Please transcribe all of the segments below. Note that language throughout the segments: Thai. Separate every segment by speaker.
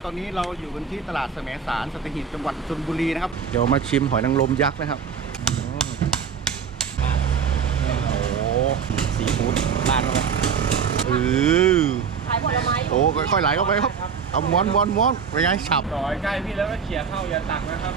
Speaker 1: ตอนนี้เราอยู่กันที่ตลาดแสมสารสัตหีบจังหวัดชลบุรีนะครับเดี๋ยวมาชิมหอยนางรมยักษ์นะครับโอ้ซีฟู้ดร้านครับ
Speaker 2: ขายผลไม้
Speaker 1: โอ้ค่อยๆไหลเข้าไปครับเอาม้วนเป็นไงฉับ
Speaker 3: ต่อยใกล้พี่แล้วก็เขี่ยเข้าอย่าตักนะครับ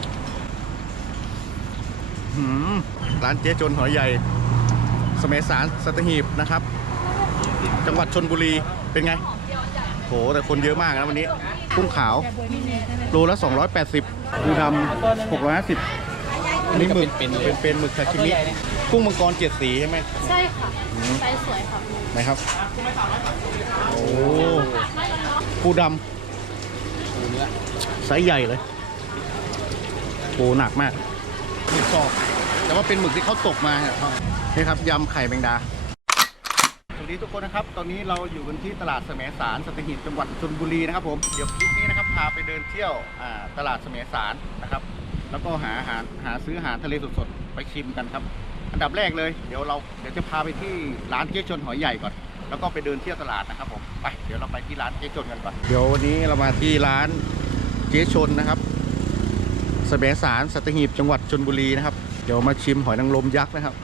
Speaker 1: ร้านเจ๊จนหอยใหญ่แสมสารสัตหีบนะครับจังหวัดชลบุรีเป็นไงโหแต่คนเยอะมากนะวันนี้กุ้งขาวโลละ280ปูดำ650อันนี้หมึกเป็นหมึกซาชิมิกุ้งมังกร7สีใช่ไหม
Speaker 2: ใช่ค่ะไซส์สวยค่ะ
Speaker 1: ไหนครับโอ้ปูดำไซส์ใหญ่เลยปูหนักมากหมึกสอกแต่ว่าเป็นหมึกที่เขาตกมานี่ครับยำไข่แมงดาสวัสดีทุกคนนะครับตอนนี้เราอยู่กันที่ตลาดแสมสารสัตหีบจังหวัดชลบุรีนะครับผมเดี๋ยวคลิปนี้นะครับพาไปเดินเที่ยวตลาดแสมสารนะครับแล้วก็หาซื้ออาหารทะเลสดๆไปชิมกันครับอันดับแรกเลยเดี๋ยวจะพาไปที่ร้านเจ๊ชนหอยใหญ่ก่อนแล้วก็ไปเดินเที่ยวตลาดนะครับผมไปเดี๋ยวเราไปที่ร้านเจ๊ชนกันก่อนเดี๋ยววันนี้เรามาที่ร้านเจ๊ชนนะครับแสมสารสัตหีบจังหวัดชลบุรีนะครับเดี๋ยวมาชิมหอยนางรมยักษ์นะครับ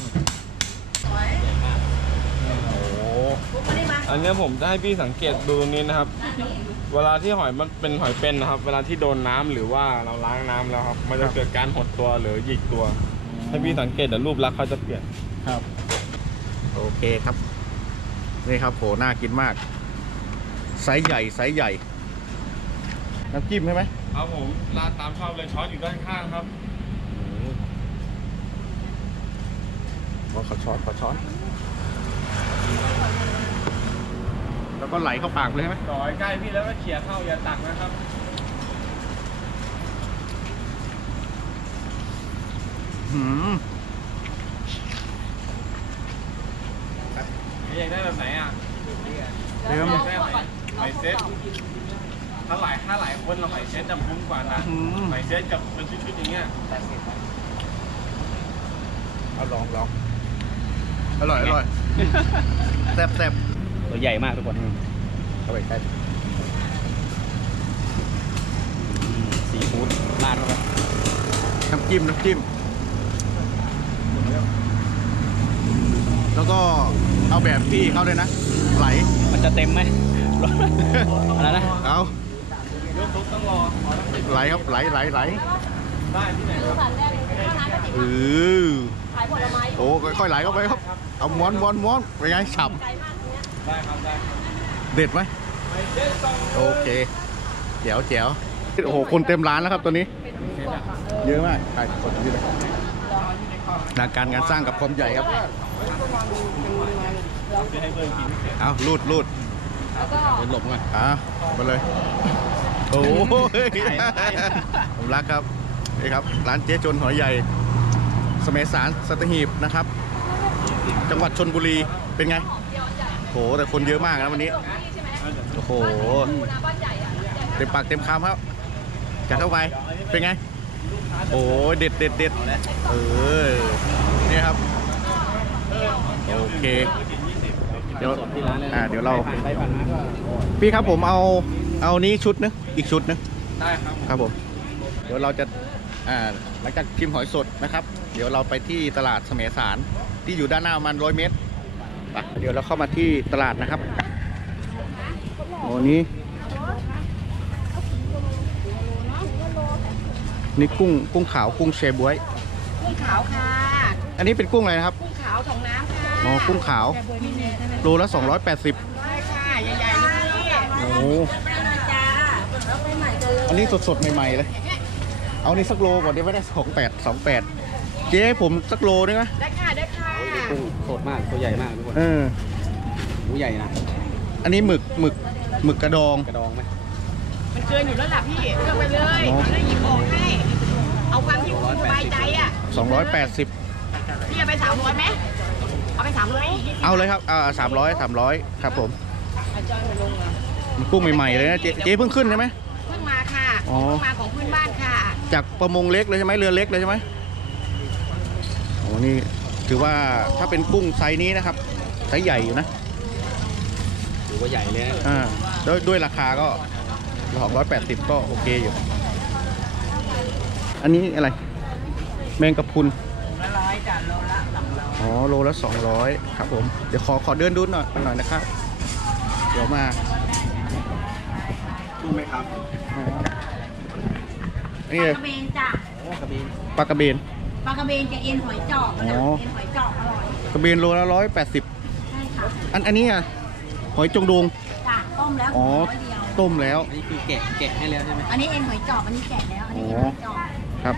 Speaker 3: อันนี้ผมจะให้พี่สังเกตดูตรงนี้นะครับเวลาที่หอยมันเป็นหอยเป็นนะครับเวลาที่โดนน้ำหรือว่าเราล้างน้ำแล้วครับมันจะเกิดการหดตัวหรือหยิกตัวให้พี่สังเกตเดี๋ยวรูปลักษณ์เขาจะเปลี่ยน
Speaker 1: ครับโอเคครับนี่ครับโหน่ากินมากไซส์ใหญ่น้ำจิ้มใช่ไหม
Speaker 3: ครับผมราดตามชอบเลยช้อนอยู่ด้านข้างครับ
Speaker 1: ขอช้อนแล้วก็ไหลเข้าปากเลยใช่ไหม
Speaker 3: ต่อยใกล้พี่แล้วก็เขี่ยเข้าอย่าตักนะครับอยากได้แบบไหนอ่ะ
Speaker 1: เติม
Speaker 3: หอยเซ็ตถ้าหลายคนเราหอยเซ็ตจะคุ้มกว่านะหอยเซ็ตกับเป็นชุดๆอย่างเงี้ย
Speaker 1: เอาลองอร่อยแซ่บ
Speaker 4: ตัวใหญ่มากทุกคน
Speaker 1: เข้าไปใกล้
Speaker 4: ซีฟู้ดราดเข้าไป
Speaker 1: น้ำจิ้มแล้วก็เอาแบบพี่เข้าเลยนะไหล
Speaker 4: มันจะเต็มไหมอะไรนะ
Speaker 1: เอา
Speaker 3: ยกทุกต้องรอ
Speaker 1: ไหลครับไหล
Speaker 3: ได้ที่ไหนครับ
Speaker 2: ขายผลไม้
Speaker 1: โอ้ค่อยๆไหลเข้าไปครับเอาม้วนเป็นไงฉ่ำ
Speaker 3: ได้ครับได้
Speaker 1: เด็ดไหมโอเคเจ๋วโอ้โหคนเต็มร้านแล้วครับตัวนี้เยอะมากใครกดอยู่เลยงานการงานสร้างกับความใหญ่ครับเอาลูดหลบไงมาเลยโอ้ผมรักครับนี่ครับร้านเจ๊จนหอยใหญ่แสมสารสัตหีบนะครับจังหวัดชลบุรีเป็นไงโหแต่คนเยอะมากนะวันนี้โอ้โหเต็มปากเต็มคำครับจัดเข้าไปเป็นไงโอ้เด็ดนี่ครับโอเคเดี๋ยวเราพี่ครับผมเอานี้ชุดนึงอีกชุดนึง
Speaker 3: ได้
Speaker 1: ครับผมเดี๋ยวเราจะหลังจากชิมหอยสดนะครับเดี๋ยวเราไปที่ตลาดแสมสารที่อยู่ด้านหน้าประมาณ100 เมตรเดี๋ยวเราเข้ามาที่ตลาดนะครับโอ้นี่กุ้งขาวกุ้งเชบ๊วย
Speaker 2: กุ้งขาวค่ะ
Speaker 1: อันนี้เป็นกุ้งอะไรนะครับ
Speaker 2: กุ้งขาวของน้ำค่ะ
Speaker 1: อ๋อกุ้งขาวโลละ280
Speaker 2: ใช่ค่ะใหญ่ๆนี่
Speaker 1: โอ้อันนี้สดๆใหม่ๆเลยเอานี่สักโลก่อนเดี๋ยวไม่ได้28เจ๊ผมสักโลได้ไหม
Speaker 2: ได้ค่ะ
Speaker 4: กุ้งสดมากตัวใหญ่มากทุกคนตัวใหญ่นะ
Speaker 1: อันนี้หมึกกระดอง
Speaker 4: ไหม
Speaker 2: มันเกินอยู่แล้วล่ะพี่เลือกไปเลยแล้วหยิบออกให้เอาความที่คุณสบายใจอ่ะ
Speaker 1: 280
Speaker 2: พี่เอาไป300ไหมเอาไป300
Speaker 1: เอาเลยครับ300ครับผมกุ้งใหม่ๆเลยนะเจ๊เพิ่งขึ้นใช่ไหม
Speaker 2: เพิ่งมาค่ะเพิ่งมาของพื้นบ้านค่ะ
Speaker 1: จากประมงเล็กเลยใช่ไหมเรือเล็กเลยใช่ไหมโอ้นี่ถือว่าถ้าเป็นกุ้งไซส์นี้นะครับไซส์ใหญ่อยู่นะ
Speaker 4: ถือว่าใหญ่เลย
Speaker 1: ด้วยราคาก็ 280ก็โอเคอยู่ อันนี้อะไร แมงกะพรุน
Speaker 2: 100จ้ะโลละ200
Speaker 1: อ๋อโลละ200ครับผมเดี๋ยวขอเดินดูหน่อยนะครับ เดี๋ยวมาดูไหมครับอ๋ออันนี้
Speaker 2: ปลากระเบนจ้ะ
Speaker 1: ปลากระเบน
Speaker 2: ปลากระเบนกับเอ็นหอยจอกนะ
Speaker 1: อ๋อ
Speaker 2: เอ็นหอยจอกอร่อย
Speaker 1: กระเบนโลละ180
Speaker 2: ใช่ค่ะ
Speaker 1: อันนี้อะหอยจงดง
Speaker 2: จ้ะต้มแล้ว
Speaker 1: อ๋อ
Speaker 2: ร้อยเดียว
Speaker 1: ต้มแล้ว
Speaker 4: อันนี้คือแกะให้แล้วใช่ไหม
Speaker 2: อันนี้เอ็นหอยจอกอันนี้แกะแล้วอันนี้เอ็นหอยจอก
Speaker 1: ครับ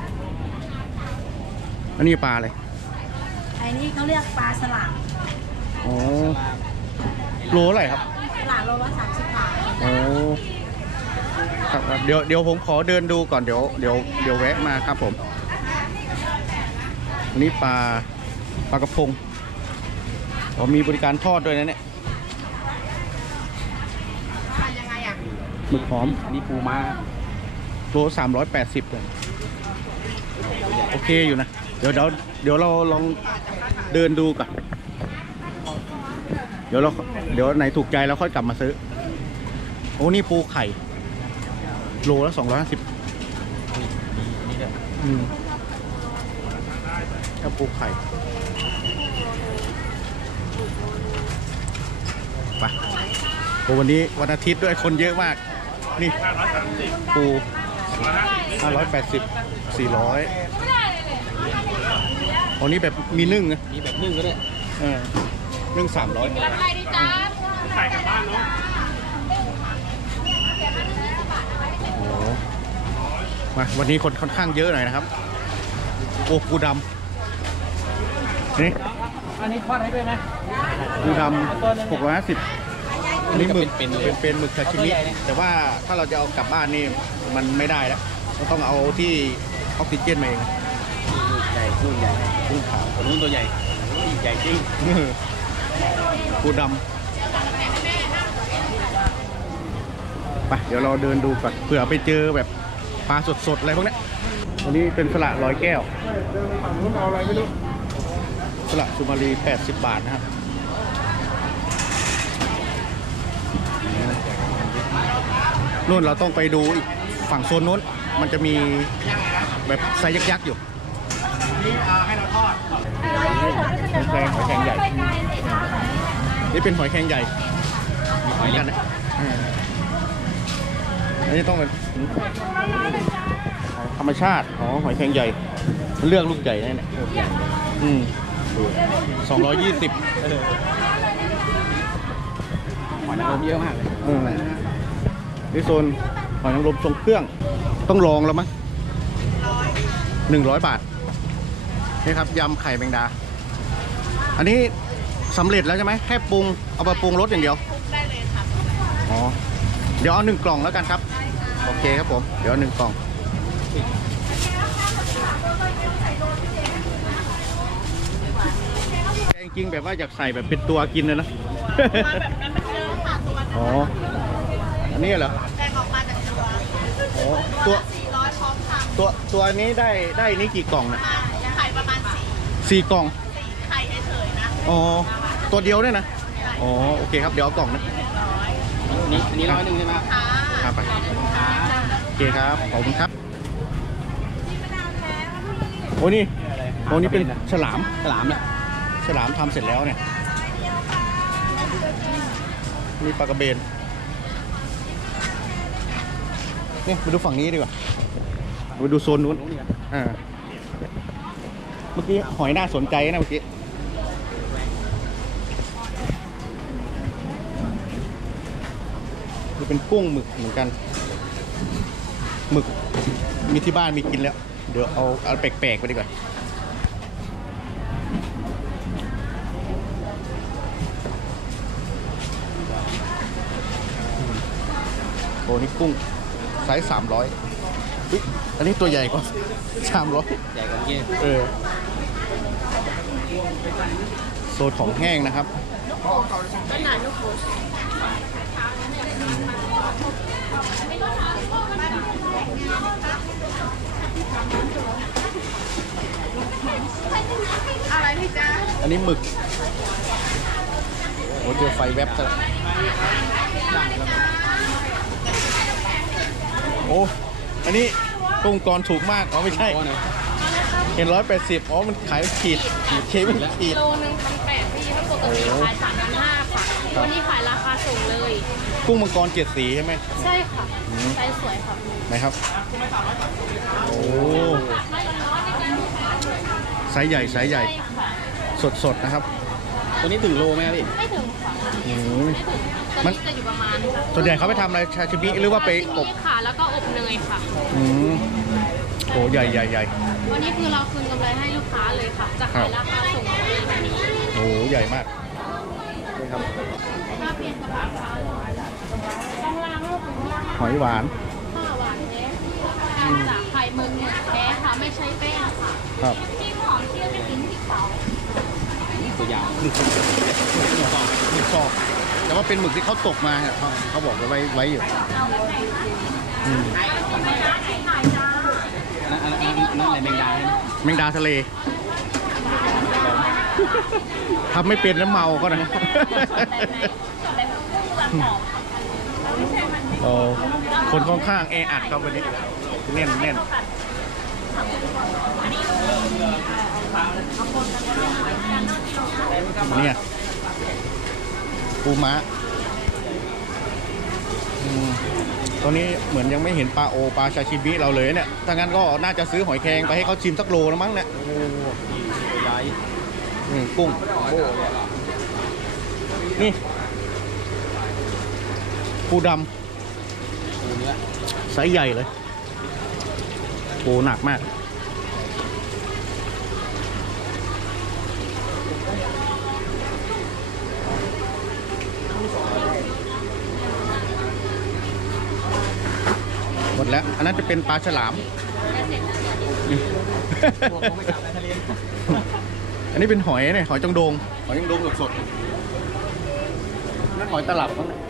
Speaker 1: อันนี้ปลาอะไร
Speaker 2: อันนี้เขาเรียกปลาสลัด
Speaker 1: อ๋อโลเท่าไหร่ครับ
Speaker 2: สลัดโลละ30 บาท
Speaker 1: โอ้ครับเดี๋ยวผมขอเดินดูก่อนเดี๋ยวแวะมาครับผมอันนี้ปลากระพงอ๋อมีบริการทอดด้วยนะเนี่ย
Speaker 2: ปลายังไงอ่ะ
Speaker 1: หมึกหอม
Speaker 4: อันนี้ปูม้า
Speaker 1: โล380เลยโอเคอยู่นะเดี๋ยวเราลองเดินดูก่อนเดี๋ยวไหนถูกใจเราค่อยกลับมาซื้อโอ้นี่ปูไข่โลละ250ถ้าปูไข่ไปโอ้วันนี้วันอาทิตย์ด้วยคนเยอะมากนี่ปู580 400อันนี้แบบมีนึ่งนะ
Speaker 4: มีแบบนึ่งก็ได้
Speaker 1: นึ่ง300โอ้มาวันนี้คนค่อนข้างเยอะหน่อยนะครับโอ้ปูดำนี่
Speaker 4: อันนี้ทอดให้ด้วยนะ
Speaker 1: ปูดำ650อันนี้หมึก
Speaker 4: เป็นๆเลย
Speaker 1: เป็นหมึกซาชิมิแต่ว่าถ้าเราจะเอากลับบ้านนี่มันไม่ได้แล้วเราต้องเอาที่ออกซิเจนมาเอง
Speaker 4: ใหญ่นู่นใหญ่
Speaker 1: กุ้งขาว
Speaker 4: คนนู้นตัวใหญ่ใหญ่จริง
Speaker 1: ปูดำไปเดี๋ยวเราเดินดูก่อนเผื่อไปเจอแบบปลาสดๆอะไรพวกนี้อันนี้เป็นสละร้อยแก้วสละสุมารี80 บาทนะครับนู่นเราต้องไปดูอีกฝั่งโซนนู้นมันจะมีแบบไซส์ยักษ์ๆอยู่นี่ให้เราทอดหอยแครงใหญ่นี่เป็นหอยแครงใหญ่
Speaker 4: มีหอยเล็ก
Speaker 1: นะอันนี้ต้องเป็นธรรมชาติอ๋อหอยแครงใหญ่มันเลือกลูกใหญ่เนี่ย220
Speaker 4: หอยนางรมเยอะมากเลย
Speaker 1: นี่โซนหอยนางรมทรงเครื่องต้องลองแล้วมั้ง100 บาทนี่ครับยำไข่แมงดาอันนี้สำเร็จแล้วใช่ไหมแค่ปรุงเอามาปรุงรสอย่างเดียวได้เลยครับอ๋อเดี๋ยวเอา1 กล่องแล้วกันครับโอเคครับผมเดี๋ยว1 กล่องจริงๆแบบว่าอยากใส่แบบเป็นตัวกินเลยนะ อ๋ออันนี้เหรอ
Speaker 2: แบ่งออกมาจากตัว
Speaker 1: อ๋อตัว
Speaker 2: 400พร้อมท
Speaker 1: ตัวนี้ได้นี่กี่กล่องนะ
Speaker 2: ำไข่ประมาณ
Speaker 1: 4 กล่อง
Speaker 2: 4ไข่เฉยๆนะ
Speaker 1: อ๋อตัวเดียวเนี่ยนะอ๋อโอเคครับเดี๋ยวเอากล่องนะ
Speaker 4: อันนี้100ใช่ไหม
Speaker 2: ค่ะ
Speaker 1: ครับไปโอเคครับขอบคุณครับโอ้นี่เป็นฉลาม
Speaker 4: ฉลามแหละ
Speaker 1: ฉลามทำเสร็จแล้วเนี่ยนี่ปลากระเบนนี่มาดูฝั่งนี้ดีกว่ามาดูโซนนู้นเมื่อกี้หอยน่าสนใจนะเมื่อกี้นี่เป็นกุ้งหมึกเหมือนกันหมึกมีที่บ้านมีกินแล้วเดี๋ยวเอาแปลกๆไปดีกว่าโอ้นี่กุ้งไซส์300อุ๊ยอันนี้ตัวใหญ่กว่า300
Speaker 4: ใหญ่กว่าเมื่อกี้
Speaker 1: โซนของแห้งนะครับ
Speaker 2: อะไรพี่จ๊ะ
Speaker 1: อันนี้หมึกโอ้เจอไฟแวบซะแล้วโอ้อันนี้กุ้งกรถูกมากอ๋อไม่ใช่
Speaker 4: ก้อนเลย
Speaker 1: เห็น180อ๋อมันขายขีดเคเป็นขีด
Speaker 5: โลนึง1,800พี่ถ้าปกติขาย3,500ค่ะวันนี้ขายราคาส่งเลย
Speaker 1: กุ้งมังกร7 สีใช่ไหม
Speaker 5: ใช่ค่ะไซส์สวยค่ะ
Speaker 1: ไหนครับโอ้ไซส์ใหญ่ไซส์ใหญ่
Speaker 5: ใช่ค่ะ
Speaker 1: สดๆนะครับ
Speaker 4: ตัวนี้ถึงโลไหมครับพี่
Speaker 5: ไม่ถึงค่ะ
Speaker 1: โอ้โห
Speaker 5: ไม่ถึงตัวนี้จะอยู่ประมาณ
Speaker 1: ส่วนใหญ่เขาไปทำอะไรชาชิมิหรือว่าไปอบ
Speaker 5: นี่ค่ะแล้วก็อบเนยค่ะ
Speaker 1: อืมโอ้ใหญ่ใหญ่ใหญ่
Speaker 5: วันนี้คือเราคืนกำไรให้ลูกค้าเลยค่ะ จะขายราคาส่งเลยวันนี้
Speaker 1: โอ้ใหญ่มากนี่ครับ
Speaker 5: ถ้าเปลี่ยนกระเป๋าต้องล้างลูกถึงล้าง
Speaker 1: หอยหวาน
Speaker 5: ข้าวหวานแท้จากไข่มุกเนี่ยแท้ค่ะไม่ใช้แป้งค่ะ
Speaker 1: ครับ
Speaker 5: ที่หอมเที่ยวจะกินที่เตา
Speaker 4: ตัวยาว
Speaker 1: หมึกซอกแต่ว่าเป็นหมึกที่เขาตกมาเนี่ยเขาบอกไว้อยู่อืม
Speaker 4: อันนั้นอะไรแมงดาเนี่ย
Speaker 1: แมงดาทะเลทำไม่เป็นแล้วเมาก็นะ โอ้คนข้างๆแออัดครับวันนี้แน่นแน่นเนี่ยปูม้าตอนนี้เหมือนยังไม่เห็นปลาโอปลาชาชิบิเราเลยเนี่ยถ้างั้นก็น่าจะซื้อหอยแครงไปให้เขาชิมสักโลแล้วมั้งเนี่ย
Speaker 4: โอ้ตัวใหญ่
Speaker 1: กุ้งนี่ปูด
Speaker 4: ตัวเนื้อ
Speaker 1: ำไซส์ใหญ่เลยปูหนักมากหมดแล้วอันนั้นจะเป็นปลาฉลาม
Speaker 4: ไม่จับในทะเล
Speaker 1: อันนี้เป็นหอยเนี่ยหอยจังโดงหอยจังโดงสดๆนั่นหอยตลับมั้งเนี่ย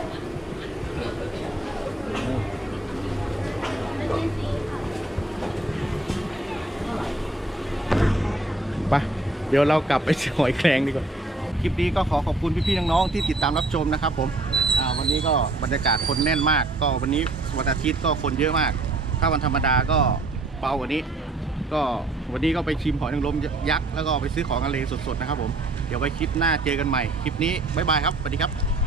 Speaker 1: ไปเดี๋ยวเรากลับไปหอยแครงดีกว่าคลิปนี้ก็ขอขอบคุณพี่ๆน้องๆที่ติดตามรับชมนะครับผมวันนี้ก็บรรยากาศคนแน่นมากก็วันนี้วันอาทิตย์ก็คนเยอะมากถ้าวันธรรมดาก็เบากว่านี้ก็วันนี้ก็ไปชิมหอยนางรมยักษ์แล้วก็ไปซื้อของทะเลสดๆนะครับผมเดี๋ยวไว้คลิปหน้าเจอกันใหม่คลิปนี้บ๊ายบายครับสวัสดีครับ